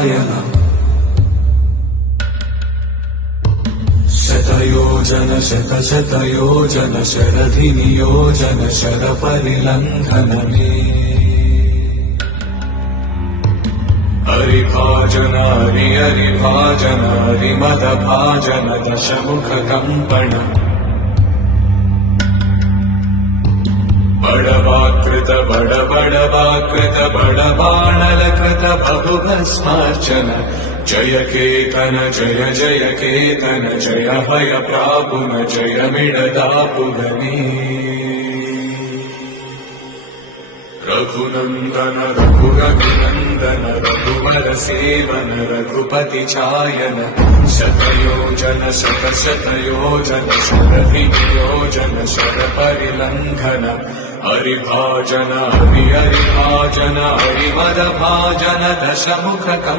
नारायण शतयोजन शतशतयोजन शरधिनियोजन शरपरिलङ्घन मे हरिभाजन हरिभाजन हरिमदभाजन दशमुख कम्पण बडवाकृत बडवाकृत बडबाणलकृत बहुभस्मार्चन जय केतन जय जय केतन जय भय प्रापुन जय मिडदापुगने रघुनंदन रघुनंदन रघुवर सेवन रघुपति चायन शतयोजन शतशतयोजन शरधिनियोजन शरपरिलङ्घन हरिभाजन हरिभाजन हरिमदभाजन दशमुख